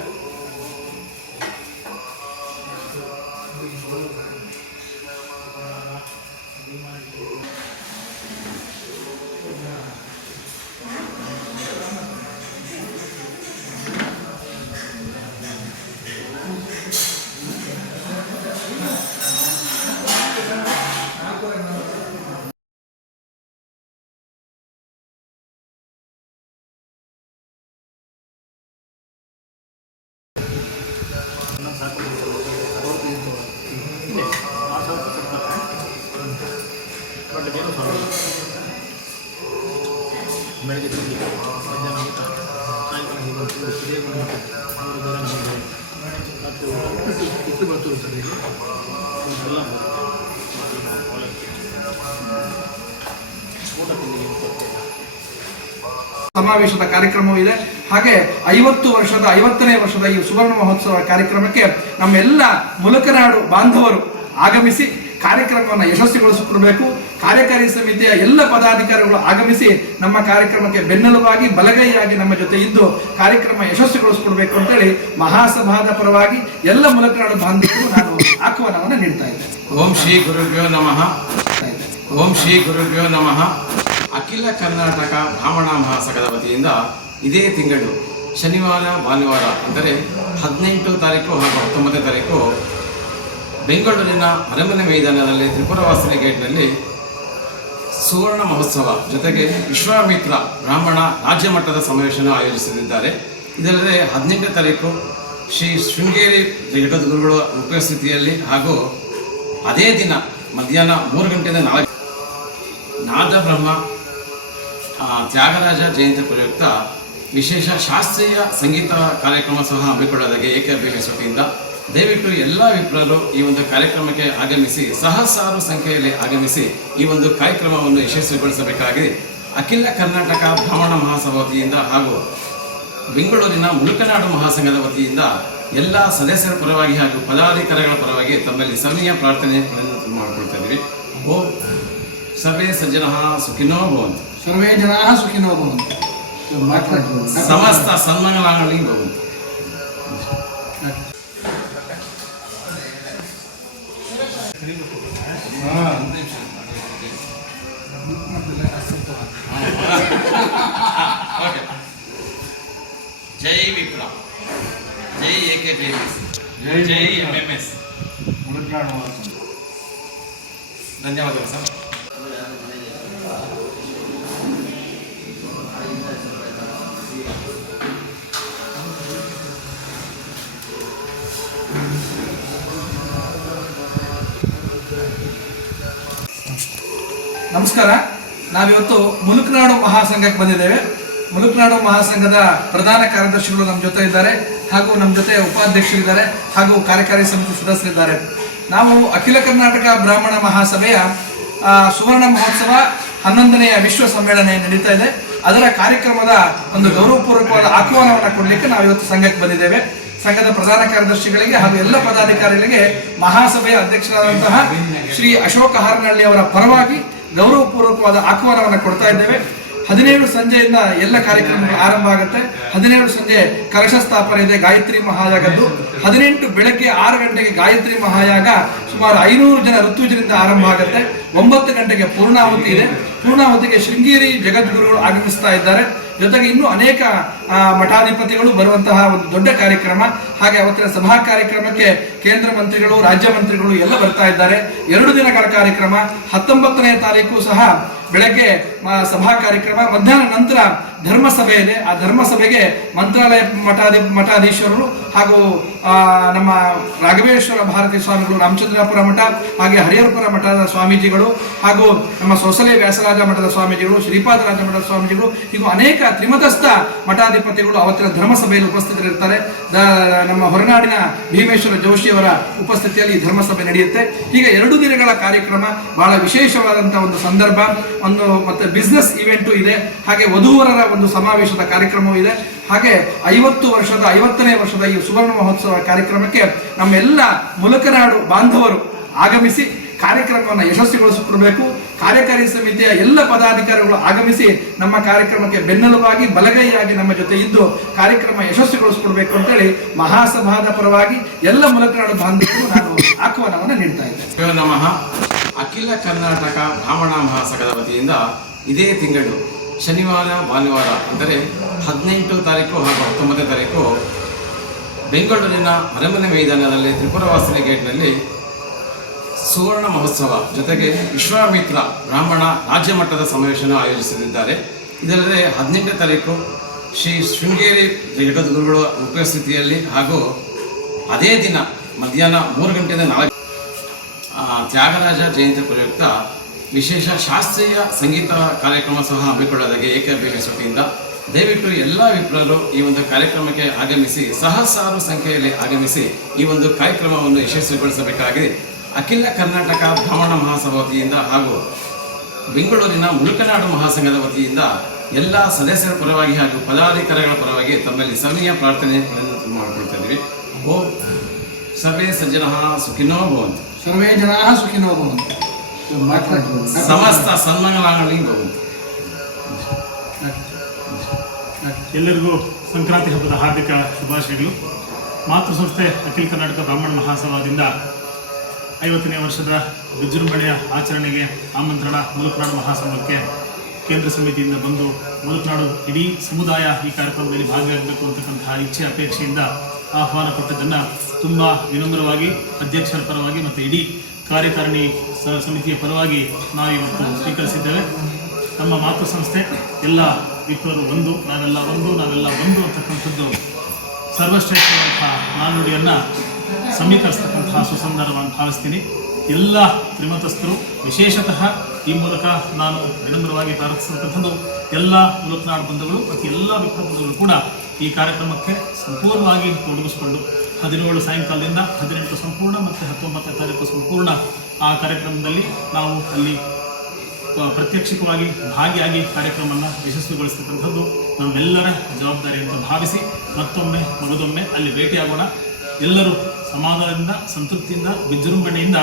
Yeah. ಬೆಳಗ್ಗೆ ತಿಂಡಿ. ಮಧ್ಯಾಹ್ನ ಊಟ ಸಾಯಂಕಾಲ ಬೇರೆ ನಮಗೆ ಮತ್ತು ಇಟ್ಟು ಬರ್ತದೆ ಸರ್ ಈಗ ಎಲ್ಲ ಊಟ ತಿಂಡಿಗೆ ಸಮಾವೇಶದ ಕಾರ್ಯಕ್ರಮವೂ ಇದೆ. ಹಾಗೆ ಐವತ್ತು ವರ್ಷದ, ಐವತ್ತನೇ ವರ್ಷದ ಈ ಸುವರ್ಣ ಮಹೋತ್ಸವ ಕಾರ್ಯಕ್ರಮಕ್ಕೆ ನಮ್ಮೆಲ್ಲ ಮುಲಕನಾಡು ಬಾಂಧವರು ಆಗಮಿಸಿ ಕಾರ್ಯಕ್ರಮವನ್ನು ಯಶಸ್ವಿಗೊಳಿಸಿಕೊಡಬೇಕು. ಕಾರ್ಯಕಾರಿ ಸಮಿತಿಯ ಎಲ್ಲ ಪದಾಧಿಕಾರಿಗಳು ಆಗಮಿಸಿ ನಮ್ಮ ಕಾರ್ಯಕ್ರಮಕ್ಕೆ ಬೆನ್ನೆಲುಬಾಗಿ ಬಲಗೈಯಾಗಿ ನಮ್ಮ ಜೊತೆ ಇದ್ದು ಕಾರ್ಯಕ್ರಮ ಯಶಸ್ವಿಗೊಳಿಸಿಕೊಡ್ಬೇಕು ಅಂತೇಳಿ ಮಹಾಸಭಾದ ಪರವಾಗಿ ಎಲ್ಲ ಮುಲಕನಾಡು ಬಾಂಧವರು ನಾನು ಆಹ್ವಾನವನ್ನು ನೀಡ್ತಾ ಇದ್ದೇನೆ ಓಂ ಶ್ರೀ ಗುರುಭ್ಯೋ ನಮಃ. ಓಂ ಶ್ರೀ ಗುರುಭ್ಯೋ ನಮಃ. ಅಖಿಲ ಕರ್ನಾಟಕ ಬ್ರಾಹ್ಮಣ ಮಹಾಸಂಘದ ವತಿಯಿಂದ ಇದೇ ತಿಂಗಳು ಶನಿವಾರ ಭಾನುವಾರ ಅಂದರೆ ಹದಿನೆಂಟು ತಾರೀಕು ಹಾಗೂ ಹತ್ತೊಂಬತ್ತನೇ ತಾರೀಕು ಬೆಂಗಳೂರಿನ ಅರಮನೆ ಮೈದಾನದಲ್ಲಿ ತ್ರಿಪುರವಾಸಿನಿ ಗೇಟ್ನಲ್ಲಿ ಸುವರ್ಣ ಮಹೋತ್ಸವ ಜೊತೆಗೆ ವಿಶ್ವಾಮಿತ್ರ ಬ್ರಾಹ್ಮಣ ರಾಜ್ಯ ಮಟ್ಟದ ಸಮಾವೇಶನ ಆಯೋಜಿಸಲಿದ್ದಾರೆ. ಇದಲ್ಲದೆ ಹದಿನೆಂಟನೇ ತಾರೀಕು ಶ್ರೀ ಶೃಂಗೇರಿ ಜಗದ್ಗುರುಗಳ ಉಪಸ್ಥಿತಿಯಲ್ಲಿ ಹಾಗೂ ಅದೇ ದಿನ ಮಧ್ಯಾಹ್ನ ಮೂರು ಗಂಟೆಯಿಂದ ನಾಲ್ಕು ನಾದ ಬ್ರಹ್ಮ ಆ, ತ್ಯಾಗರಾಜ ಜಯಂತಿ ಪ್ರಯುಕ್ತ ವಿಶೇಷ ಶಾಸ್ತ್ರೀಯ ಸಂಗೀತ ಕಾರ್ಯಕ್ರಮ ಸಹ ಹಮ್ಮಿಕೊಳ್ಳಲಾಗಿದೆ ಏಕಬೇಷ ವತಿಯಿಂದ. ದಯವಿಟ್ಟು ಎಲ್ಲ ವಿಪ್ರರು ಈ ಒಂದು ಕಾರ್ಯಕ್ರಮಕ್ಕೆ ಆಗಮಿಸಿ ಸಹಸ್ರಾರು ಸಂಖ್ಯೆಯಲ್ಲಿ ಆಗಮಿಸಿ ಈ ಒಂದು ಕಾರ್ಯಕ್ರಮವನ್ನು ಯಶಸ್ವಿಗೊಳಿಸಬೇಕಾಗಿದೆ. ಅಖಿಲ ಕರ್ನಾಟಕ ಬ್ರಾಹ್ಮಣ ಮಹಾಸಭಾ ವತಿಯಿಂದ ಹಾಗೂ ಬೆಂಗಳೂರಿನ ಮುಳುಕನಾಡು ಮಹಾಸಂಘದ ವತಿಯಿಂದ ಎಲ್ಲ ಸದಸ್ಯರ ಪರವಾಗಿ ಹಾಗೂ ಪದಾಧಿಕಾರಿಗಳ ಪರವಾಗಿ ತಮ್ಮಲ್ಲಿ ಸಮಯ ಪ್ರಾರ್ಥನೆಗಳನ್ನು ಮಾಡಿಕೊಳ್ತಾ ಇದ್ದೀವಿ. ಓ ಸರ್ವೇ ಸಜ್ಜನ ಸುಖಿನೋ ಭವಂತು. ಸರ್ವೇ ಜನ ಸುಖಿನೋ ಭವಂತು. ಸಮಸ್ತ ಸನ್ಮಂಗಲಾಗಲಿ ಭವಂತು. ಜೈ ವಿಪ್ಲ ಜೈ ಎ ಕೆ ಜೈ ಜೈ ಎಂ ಎಂ ಎಸ್ ಧನ್ಯವಾದಗಳು ಸರ್. ನಮಸ್ಕಾರ. ನಾವಿವತ್ತು ಮುಲುಕ್ನಾಡು ಮಹಾಸಂಘಕ್ಕೆ ಬಂದಿದ್ದೇವೆ. ಮುಲುಕ್ನಾಡು ಮಹಾಸಂಘದ ಪ್ರಧಾನ ಕಾರ್ಯದರ್ಶಿಗಳು ನಮ್ಮ ಜೊತೆ ಇದ್ದಾರೆ ಹಾಗೂ ನಮ್ಮ ಜೊತೆ ಉಪಾಧ್ಯಕ್ಷರಿದ್ದಾರೆ ಹಾಗೂ ಕಾರ್ಯಕಾರಿ ಸಮಿತಿ ಸದಸ್ಯರಿದ್ದಾರೆ. ನಾವು ಅಖಿಲ ಕರ್ನಾಟಕ ಬ್ರಾಹ್ಮಣ ಮಹಾಸಭೆಯ ಸುವರ್ಣ ಮಹೋತ್ಸವ ಹನ್ನೊಂದನೆಯ ವಿಶ್ವ ಸಮ್ಮೇಳನ ನಡೀತಾ ಇದೆ. ಅದರ ಕಾರ್ಯಕ್ರಮದ ಒಂದು ಗೌರವಪೂರ್ವಕವಾದ ಆಹ್ವಾನವನ್ನು ಕೊಡಲಿಕ್ಕೆ ನಾವು ಇವತ್ತು ಸಂಘಕ್ಕೆ ಬಂದಿದ್ದೇವೆ. ಸಂಘದ ಪ್ರಧಾನ ಕಾರ್ಯದರ್ಶಿಗಳಿಗೆ ಹಾಗೂ ಎಲ್ಲ ಪದಾಧಿಕಾರಿಗಳಿಗೆ ಮಹಾಸಭೆಯ ಅಧ್ಯಕ್ಷರಾದಂತಹ ಶ್ರೀ ಅಶೋಕ ಹಾರನಹಳ್ಳಿ ಅವರ ಪರವಾಗಿ ಗೌರವಪೂರ್ವಕವಾದ ಆಹ್ವಾನವನ್ನು ಕೊಡ್ತಾ ಇದ್ದೇವೆ. ಹದಿನೇಳು ಸಂಜೆಯಿಂದ ಎಲ್ಲ ಕಾರ್ಯಕ್ರಮಗಳು ಆರಂಭ ಆಗುತ್ತೆ. ಹದಿನೇಳು ಸಂಜೆ ಕಲಶ ಸ್ಥಾಪನೆ ಇದೆ ಗಾಯತ್ರಿ ಮಹಾಯಾಗದ್ದು. ಹದಿನೆಂಟು ಬೆಳಗ್ಗೆ ಆರು ಗಂಟೆಗೆ ಗಾಯತ್ರಿ ಮಹಾಯಾಗ ಸುಮಾರು ಐನೂರು ಜನ ಋತುಜರಿಂದ ಆರಂಭ ಆಗುತ್ತೆ. ಒಂಬತ್ತು ಗಂಟೆಗೆ ಪೂರ್ಣಾಹುತಿ ಇದೆ. ಪೂರ್ಣಾಹುತಿಗೆ ಶೃಂಗೇರಿ ಜಗದ್ಗುರುಗಳು ಆಗಮಿಸ್ತಾ ಇದ್ದಾರೆ. ಜೊತೆಗೆ ಇನ್ನೂ ಅನೇಕ ಮಠಾಧಿಪತಿಗಳು ಬರುವಂತಹ ಒಂದು ದೊಡ್ಡ ಕಾರ್ಯಕ್ರಮ. ಹಾಗೆ ಅವತ್ತಿನ ಸಭಾ ಕಾರ್ಯಕ್ರಮಕ್ಕೆ ಕೇಂದ್ರ ಮಂತ್ರಿಗಳು, ರಾಜ್ಯ ಮಂತ್ರಿಗಳು ಎಲ್ಲ ಬರ್ತಾ ಇದ್ದಾರೆ. ಎರಡು ದಿನಗಳ ಕಾರ್ಯಕ್ರಮ. ಹತ್ತೊಂಬತ್ತನೇ ತಾರೀಕು ಸಹ ಬೆಳಗ್ಗೆ ಸಭಾ ಕಾರ್ಯಕ್ರಮ. ಮಧ್ಯಾಹ್ನ ನಂತರ ಧರ್ಮ ಸಭೆ ಇದೆ ಆ ಧರ್ಮಸಭೆಗೆ ಮಂತ್ರಾಲಯ ಮಠಾಧಿ ಮಠಾಧೀಶರು ಹಾಗೂ ನಮ್ಮ ರಾಘವೇಶ್ವರ ಭಾರತಿ ಸ್ವಾಮಿಗಳು, ರಾಮಚಂದ್ರಾಪುರ ಮಠ ಹಾಗೆ ಹರಿಹರಪುರ ಮಠದ ಸ್ವಾಮೀಜಿಗಳು ಹಾಗೂ ನಮ್ಮ ಸೊಸಲೆ ವ್ಯಾಸರಾಜ ಮಠದ ಸ್ವಾಮೀಜಿಗಳು, ಶ್ರೀಪಾದರಾಜ ಮಠದ ಸ್ವಾಮೀಜಿಗಳು ಇದು ಅನೇಕ ತ್ರಿಮತಸ್ಥ ಮಠಾಧಿಪತಿಗಳು ಅವತ್ತಿನ ಧರ್ಮಸಭೆಯಲ್ಲಿ ಉಪಸ್ಥಿತರಿರ್ತಾರೆ. ನಮ್ಮ ಹೊರನಾಡಿನ ಭೀಮೇಶ್ವರ ಜೋಶಿಯವರ ಉಪಸ್ಥಿತಿಯಲ್ಲಿ ಈ ಧರ್ಮಸಭೆ ನಡೆಯುತ್ತೆ. ಈಗ ಎರಡು ದಿನಗಳ ಕಾರ್ಯಕ್ರಮ, ಬಹಳ ವಿಶೇಷವಾದಂತಹ ಒಂದು ಸಂದರ್ಭ, ಒಂದು ಮತ್ತೆ ಬಿಸ್ನೆಸ್ ಇವೆಂಟು ಇದೆ. ಹಾಗೆ ವಧುವರರ ಒಂದು ಸಮಾವೇಶದ ಕಾರ್ಯಕ್ರಮವೂ ಇದೆ. ಹಾಗೆ ಐವತ್ತು ವರ್ಷದ, ಐವತ್ತನೇ ವರ್ಷದ ಈ ಸುವರ್ಣ ಮಹೋತ್ಸವ ಕಾರ್ಯಕ್ರಮಕ್ಕೆ ನಮ್ಮೆಲ್ಲ ಮುಲಕನಾಡು ಬಾಂಧವರು ಆಗಮಿಸಿ ಕಾರ್ಯಕ್ರಮವನ್ನು ಯಶಸ್ವಿಗೊಳಿಸಿಕೊಡಬೇಕು. ಕಾರ್ಯಕಾರಿ ಸಮಿತಿಯ ಎಲ್ಲ ಪದಾಧಿಕಾರಿಗಳು ಆಗಮಿಸಿ ನಮ್ಮ ಕಾರ್ಯಕ್ರಮಕ್ಕೆ ಬೆನ್ನೆಲುಬಾಗಿ, ಬಲಗೈಯಾಗಿ ನಮ್ಮ ಜೊತೆ ಇದ್ದು ಕಾರ್ಯಕ್ರಮ ಯಶಸ್ವಿಗೊಳಿಸಿಕೊಡಬೇಕು ಅಂತೇಳಿ ಮಹಾಸಭಾದ ಪರವಾಗಿ ಎಲ್ಲ ಮೂಲಕನಾಡು ಬಾಂಧವರು ನಾನು ಆಹ್ವಾನವನ್ನು ನೀಡ್ತಾ ಇದ್ದೇನೆ. ನಮಃ. ಅಖಿಲ ಕರ್ನಾಟಕ ಬ್ರಾಹ್ಮಣ ಮಹಾಸಂಘದ ವತಿಯಿಂದ ಇದೇ ತಿಂಗಳು ಶನಿವಾರ, ಭಾನುವಾರ ಅಂದರೆ ಹದಿನೆಂಟು ತಾರೀಕು ಹಾಗೂ ಹತ್ತೊಂಬತ್ತನೇ ತಾರೀಕು ಬೆಂಗಳೂರಿನ ಅರಮನೆ ಮೈದಾನದಲ್ಲಿ ತ್ರಿಪುರವಾಸಿನಿ ಗೇಟ್ನಲ್ಲಿ ಸುವರ್ಣ ಮಹೋತ್ಸವ ಜೊತೆಗೆ ವಿಶ್ವಾಮಿತ್ರ ಬ್ರಾಹ್ಮಣ ರಾಜ್ಯ ಮಟ್ಟದ ಸಮಾವೇಶನ ಆಯೋಜಿಸಲಿದ್ದಾರೆ. ಇದಲ್ಲದೆ ಹದಿನೆಂಟನೇ ತಾರೀಕು ಶ್ರೀ ಶೃಂಗೇರಿ ಜಗದ್ಗುರುಗಳ ಉಪಸ್ಥಿತಿಯಲ್ಲಿ ಹಾಗೂ ಅದೇ ದಿನ ಮಧ್ಯಾಹ್ನ ಮೂರು ಗಂಟೆಯಿಂದ ನಾಲ್ಕು ತ್ಯಾಗರಾಜ ಜಯಂತಿ ಪ್ರಯುಕ್ತ ವಿಶೇಷ ಶಾಸ್ತ್ರೀಯ ಸಂಗೀತ ಕಾರ್ಯಕ್ರಮ ಸಹ ಹಮ್ಮಿಕೊಳ್ಳಲಾಗಿದೆ ಏಕಬೇಬಿ ವತಿಯಿಂದ ದಯವಿಟ್ಟು ಎಲ್ಲ ವಿಪ್ರರು ಈ ಒಂದು ಕಾರ್ಯಕ್ರಮಕ್ಕೆ ಆಗಮಿಸಿ, ಸಹಸ್ರಾರು ಸಂಖ್ಯೆಯಲ್ಲಿ ಆಗಮಿಸಿ ಈ ಒಂದು ಕಾರ್ಯಕ್ರಮವನ್ನು ಯಶಸ್ವಿಗೊಳಿಸಬೇಕಾಗಿದೆ. ಅಖಿಲ ಕರ್ನಾಟಕ ಬ್ರಾಹ್ಮಣ ಮಹಾಸಭಾ ವತಿಯಿಂದ ಹಾಗೂ ಬೆಂಗಳೂರಿನ ಉಳುಕನಾಡು ಮಹಾಸಂಘದ ವತಿಯಿಂದ ಎಲ್ಲ ಸದಸ್ಯರ ಪರವಾಗಿ ಹಾಗೂ ಪದಾಧಿಕಾರಿಗಳ ಪರವಾಗಿ ತಮ್ಮಲ್ಲಿ ಸಮಯ ಪ್ರಾರ್ಥನೆ ಮಾಡಿಕೊಳ್ತಾ ಇದ್ದೀವಿ. ಓ ಸರ್ವೇ ಸಜ್ಜನ ಸುಖಿನೋ ಭವಂತು. ಸರ್ವೇ ಜನ ಸುಖಿನೋ ಭವಂತು. ಸಮಸ್ತ ಸನ್ಮಂಗಲಾಗಲಿ ಭವಂತು. ಎಲ್ಲರಿಗೂ ಸಂಕ್ರಾಂತಿ ಹಬ್ಬದ ಹಾರ್ದಿಕ ಶುಭಾಶಯಗಳು. ಮಾತೃಸಂಸ್ಥೆ ಅಖಿಲ ಕರ್ನಾಟಕ ಬ್ರಾಹ್ಮಣ ಮಹಾಸಭಾದಿಂದ ಐವತ್ತನೇ ವರ್ಷದ ವಿಜೃಂಭಣೆಯ ಆಚರಣೆಗೆ ಆಮಂತ್ರಣ ಮುಲುಕ್ನಾಡು ಮಹಾಸಂಘಕ್ಕೆ ಕೇಂದ್ರ ಸಮಿತಿಯಿಂದ ಬಂದು ಮುಲುಕ್ನಾಡು ಇಡೀ ಸಮುದಾಯ ಈ ಕಾರ್ಯಕ್ರಮದಲ್ಲಿ ಭಾಗಿಯಾಗಬೇಕು ಅಂತಕ್ಕಂತಹ ಇಚ್ಛೆ, ಅಪೇಕ್ಷೆಯಿಂದ ಆಹ್ವಾನ ಕೊಟ್ಟದ್ದನ್ನು ತುಂಬ ವಿನಮ್ರವಾಗಿ, ಅಧ್ಯಕ್ಷರ ಪರವಾಗಿ ಮತ್ತು ಇಡೀ ಕಾರ್ಯಕಾರಿಣಿ ಸಮಿತಿಯ ಪರವಾಗಿ ನಾವಿವತ್ತು ಸ್ವೀಕರಿಸಿದ್ದೇವೆ. ನಮ್ಮ ಮಾತೃ ಸಂಸ್ಥೆ, ಎಲ್ಲ ಇಬ್ಬರು ಒಂದು ನಾವೆಲ್ಲ ಒಂದು ನಾವೆಲ್ಲ ಒಂದು ಅಂತಕ್ಕಂಥದ್ದು ಸರ್ವಶ್ರೇಷ್ಠವಾದಂತಹ ನಾನುಡಿಯನ್ನು ಸಮೀಕರಿಸ್ತಕ್ಕಂತಹ ಸುಸಂದರ್ಭವನ್ನು ಭಾವಿಸ್ತೀನಿ. ಎಲ್ಲ ತ್ರಿಮತಸ್ಥರು, ವಿಶೇಷತಃ ಈ ಮೂಲಕ ನಾನು ವಿನಮ್ರವಾಗಿ ಪ್ರಾರ್ಥಿಸ್ತಕ್ಕಂಥದ್ದು ಎಲ್ಲ ಮುಲಕ್ನಾಡು ಬಂಧುಗಳು ಮತ್ತು ಎಲ್ಲ ವಿಪ್ರ ಬಂಧುಗಳು ಕೂಡ ಈ ಕಾರ್ಯಕ್ರಮಕ್ಕೆ ಸಂಪೂರ್ಣವಾಗಿ ತೊಡಗಿಸಿಕೊಂಡು ಹದಿನೇಳು ಸಾಯಂಕಾಲದಿಂದ ಹದಿನೆಂಟು ಸಂಪೂರ್ಣ ಮತ್ತು ಹತ್ತೊಂಬತ್ತನೇ ತಾರೀಕು ಸಂಪೂರ್ಣ ಆ ಕಾರ್ಯಕ್ರಮದಲ್ಲಿ ನಾವು ಅಲ್ಲಿ ಪ್ರತ್ಯಕ್ಷಿಕವಾಗಿ ಭಾಗಿಯಾಗಿ ಕಾರ್ಯಕ್ರಮವನ್ನು ಯಶಸ್ವಿಗೊಳಿಸ್ತಕ್ಕಂಥದ್ದು. ನಮ್ಮೆಲ್ಲರ ಜವಾಬ್ದಾರಿ ಅಂತ ಭಾವಿಸಿ ಮತ್ತೊಮ್ಮೆ, ಮಗದೊಮ್ಮೆ ಅಲ್ಲಿ ಭೇಟಿಯಾಗೋಣ. ಎಲ್ಲರೂ ಸಮಾಧಾನದಿಂದ ಸಂತೃಪ್ತಿಯಿಂದ ವಿಜೃಂಭಣೆಯಿಂದ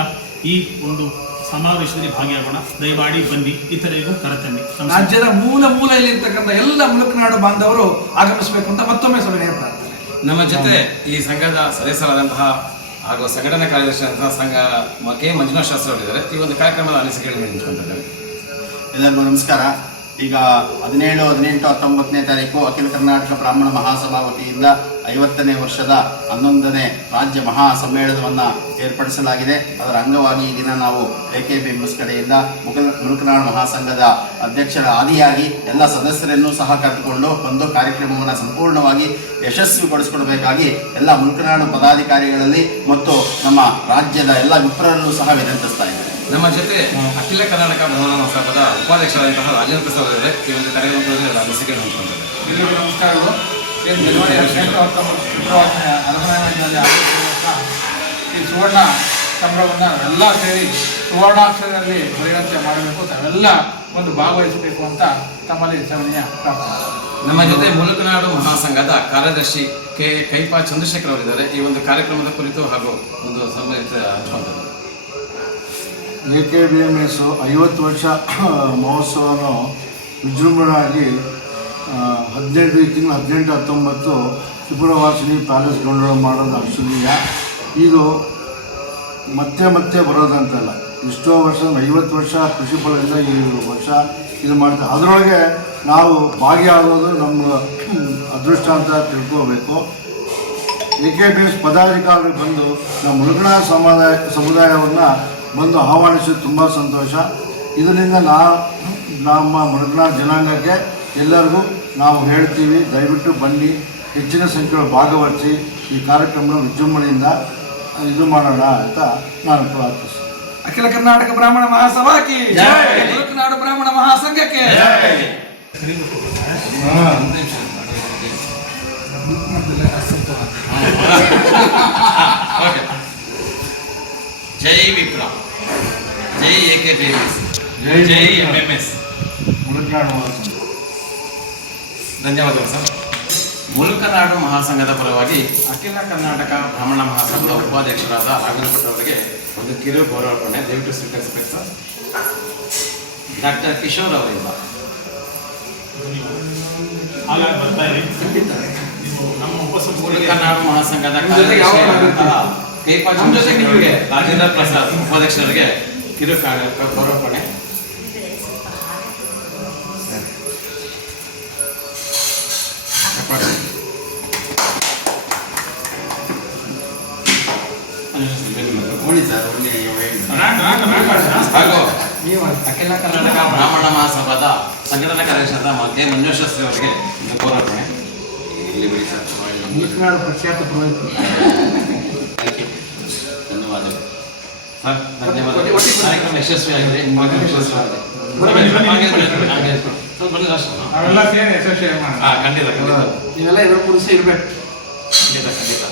ಈ ಒಂದು ಸಮಾವೇಶದಲ್ಲಿ ಭಾಗಿಯಾಗೋಣ. ದಯಮಾಡಿ ಬನ್ನಿ ಇತರರಿಗೂ ಕರೆತನ್ನಿ. ರಾಜ್ಯದ ಮೂಲ ಮೂಲೆಯಲ್ಲಿ ಇರ್ತಕ್ಕಂಥ ಎಲ್ಲ ಮುಲುಕನಾಡು ಬಾಂಧವರು ಆಗಮಿಸಬೇಕು ಅಂತ ಮತ್ತೊಮ್ಮೆ ಸಭೆ ಪ್ರಾರ್ಥನೆ ನಮ್ಮ ಜೊತೆ ಈ ಸಂಘದ ಸದಸ್ಯರಾದಂತಹ ಹಾಗೂ ಸಂಘಟನಾ ಅಂತಹ ಸಂಘ ಮ- ಕೆ ಮಂಜುನಾಥ್ ಶಾಸ್ತ್ರಿ ಅವರಿದ್ದಾರೆ. ಈ ಒಂದು ಕಾರ್ಯಕ್ರಮದ ಅನಿಸಿಕೆಗಳನ್ನು ನಿಂತ್ಕೊಂಡಿದ್ದಾರೆ ಎಲ್ಲರಿಗೂ ನಮಸ್ಕಾರ. ಈಗ ಹದಿನೇಳು ಹದಿನೆಂಟು ಹತ್ತೊಂಬತ್ತನೇ ತಾರೀಕು ಅಖಿಲ ಕರ್ನಾಟಕ ಬ್ರಾಹ್ಮಣ ಮಹಾಸಭಾ ವತಿಯಿಂದ ಐವತ್ತನೇ ವರ್ಷದ ಹನ್ನೊಂದನೇ ರಾಜ್ಯ ಮಹಾ ಸಮ್ಮೇಳನವನ್ನು ಏರ್ಪಡಿಸಲಾಗಿದೆ. ಅದರ ಅಂಗವಾಗಿ ಈ ದಿನ ನಾವು ಎ ಕೆ ಬಿ ಕಡೆಯಿಂದ ಮುಗಲ್ ಮುಳುಕನಾಡು ಮಹಾಸಂಘದ ಅಧ್ಯಕ್ಷರ ಆದಿಯಾಗಿ ಎಲ್ಲ ಸದಸ್ಯರನ್ನು ಸಹ ಕರೆದುಕೊಂಡು ಒಂದು ಕಾರ್ಯಕ್ರಮವನ್ನು ಸಂಪೂರ್ಣವಾಗಿ ಯಶಸ್ವಿಗೊಳಿಸಿಕೊಡಬೇಕಾಗಿ ಎಲ್ಲ ಮುಳುಕನಾಡು ಪದಾಧಿಕಾರಿಗಳಲ್ಲಿ ಮತ್ತು ನಮ್ಮ ರಾಜ್ಯದ ಎಲ್ಲ ಮಿತ್ರರನ್ನು ಸಹ ವಿನಂತಿಸ್ತಾ ಇದ್ದೇನೆ. ನಮ್ಮ ಜೊತೆ ಅಖಿಲ ಕರ್ನಾಟಕ ಮಹಾನ ಸಭದ ಉಪಾಧ್ಯಕ್ಷರಾದಂತಹ ರಾಜೇಂದ್ರ ಪ್ರಸಾದ್ ಅವರೇ ಈ ಒಂದು ಕಾರ್ಯಕ್ರಮದಲ್ಲಿ ನಮಸ್ಕಾರಗಳು. ಶುಕ್ರವಾರ ಈ ಸುವರ್ಣ ಸಂಭ್ರಮವನ್ನು ಎಲ್ಲ ಸೇರಿ ಸುವರ್ಣಾಕ್ಷರದಲ್ಲಿ ಬರೆಯುವಂತೆ ಮಾಡಬೇಕು ತಾವೆಲ್ಲ ಒಂದು ಭಾಗವಹಿಸಬೇಕು ಅಂತ ತಮ್ಮಲ್ಲಿ ಸವನೀಯ ಪ್ರಾರ್ಥನೆ ನಮ್ಮ ಜೊತೆ ಮುಲುಕನಾಡು ಮಹಾಸಂಘದ ಕಾರ್ಯದರ್ಶಿ ಕೆ ಕೈಪಾ ಚಂದ್ರಶೇಖರ್ ಅವರಿದ್ದಾರೆ. ಈ ಒಂದು ಕಾರ್ಯಕ್ರಮದ ಕುರಿತು ಹಾಗೂ ಒಂದು ಸಂಬಂಧಿತ A K B M S ಐವತ್ತು ವರ್ಷ ಮಹೋತ್ಸವವನ್ನು ವಿಜೃಂಭಣೆಯಾಗಿ ಹದಿನೆಂಟು ಈ ತಿಂಗಳು, ಹದಿನೆಂಟು, ಹತ್ತೊಂಬತ್ತು ತ್ರಿಪುರವಾಸಿನಿ ಪ್ಯಾಲೇಸ್ ಗೌಂಡೋಳ ಮಾಡೋದು ಅರ್ಶನೀಯ ಇದು ಮತ್ತೆ ಮತ್ತೆ ಬರೋದಂತಲ್ಲ. ಎಷ್ಟೋ ವರ್ಷ, ಐವತ್ತು ವರ್ಷ ಕೃಷಿ ಫಲದಿಂದ ಈ ವರ್ಷ ಇದು ಮಾಡ್ತಾರೆ ಅದರೊಳಗೆ ನಾವು ಭಾಗಿಯಾಗೋದು ನಮ್ಮ ಅದೃಷ್ಟ ಅಂತ ತಿಳ್ಕೋಬೇಕು. ಎ ಕೆ ಪಿ ಎಸ್ ಪದಾಧಿಕಾರಿಗಳು ಬಂದು ನಮ್ಮ ಮುಳುಗಣ ಸಮುದಾಯ, ಸಮುದಾಯವನ್ನು ಬಂದು ಆಹ್ವಾನಿಸೋದು ತುಂಬ ಸಂತೋಷ. ಇದರಿಂದ ನಾ, ನಮ್ಮ ಮುಳುಗಣ ಜನಾಂಗಕ್ಕೆ ಎಲ್ಲರಿಗೂ ನಾವು ಹೇಳ್ತೀವಿ ದಯವಿಟ್ಟು ಬನ್ನಿ ಹೆಚ್ಚಿನ ಸಂಖ್ಯೆಯಲ್ಲಿ ಭಾಗವಹಿಸಿ ಈ ಕಾರ್ಯಕ್ರಮ ವಿಜೃಂಭಣೆಯಿಂದ ಇದು ಮಾಡೋಣ ಅಂತ ನಾನು ಪ್ರಾರ್ಥಿಸ್ತೀನಿ ಅಖಿಲ ಕರ್ನಾಟಕ ಬ್ರಾಹ್ಮಣ ಮಹಾಸಭಾಕ್ಕೆ ಮುಲುಕನಾಡು ಬ್ರಾಹ್ಮಣ ಮಹಾಸಂಘಕ್ಕೆ ಓಕೆ ಜೈ! ವಿಪ್ರ. ಜೈ ಎ ಕೆ ಬಿ ಜೈ ಎಂ ಎಂ ಎಸ್. ಮುಳುಗನಾಡು ಮಹಾಸಂಘ ಧನ್ಯವಾದಗಳು ಸರ್. ಮುಲುಕನಾಡು ಮಹಾಸಂಘದ ಪರವಾಗಿ ಅಖಿಲ ಕರ್ನಾಟಕ ಬ್ರಾಹ್ಮಣ ಮಹಾಸಂಘದ ಉಪಾಧ್ಯಕ್ಷರಾದ ರಾಘವೇಂದ್ರ ಭಟ್ ಅವರಿಗೆ ಒಂದು ಕಿರು ಗೌರವಾರ್ಪಣೆ ದಯವಿಟ್ಟು ಸ್ವೀಕರಿಸಬೇಕು ಸರ್. ಡಾಕ್ಟರ್ ಕಿಶೋರ್ ಅವರಿಂದ. ಮುಲುಕನಾಡು ಮಹಾಸಂಘದ. ಅವರಿಗೆ ರಾಜೇಂದ್ರ ಪ್ರಸಾದ್ ಉಪಾಧ್ಯಕ್ಷರಿಗೆ ಕಿರು ಗೌರವಾರ್ಪಣೆ. ಅಖಿಲ ಕರ್ನಾಟಕ ಬ್ರಾಹ್ಮಣ ಮಹಾಸಭಾದ ಸಂಘಟನಾ ಕಾರ್ಯದರ್ಶಿಯಾದ ಕೆ ಮಂಜುಶಾಸ್ತ್ರಿ ಅವರಿಗೆ ಸರ್ ಮುಖನಾಡು ಪ್ರಖ್ಯಾತ ಯು ಧನ್ಯವಾದಗಳು. ಸರ್, ಧನ್ಯವಾದಗಳು. ಕಾರ್ಯಕ್ರಮ ಯಶಸ್ವಿಯಾಗಿದೆ. ನಿಮ್ಮ ಯಶಸ್ವಿಯಾಗಿದೆ ನಾವೆಲ್ಲ ಸೇರಿ ಯಶಸ್ವಿ ಮಾಡೋಣ ಖಂಡಿತ ಖಂಡಿತ ನೀವೆಲ್ಲ ಇರೋ ಪುರುಷ ಇರಬೇಕು ಖಂಡಿತ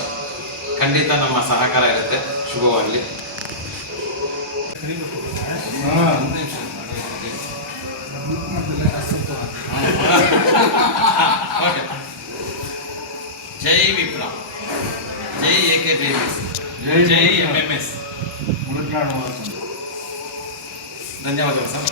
ಖಂಡಿತ ನಮ್ಮ ಸಹಕಾರ ಇರುತ್ತೆ ಶುಭವಾಗಲಿ ಜೈ ವಿಪ್ರ ಜೈ ಎ ಕೆ ಬಿ ಎಸ್ ಜೈ ಎಂ ಎಂ ಎಸ್ ಧನ್ಯವಾದಗಳು ಸರ್.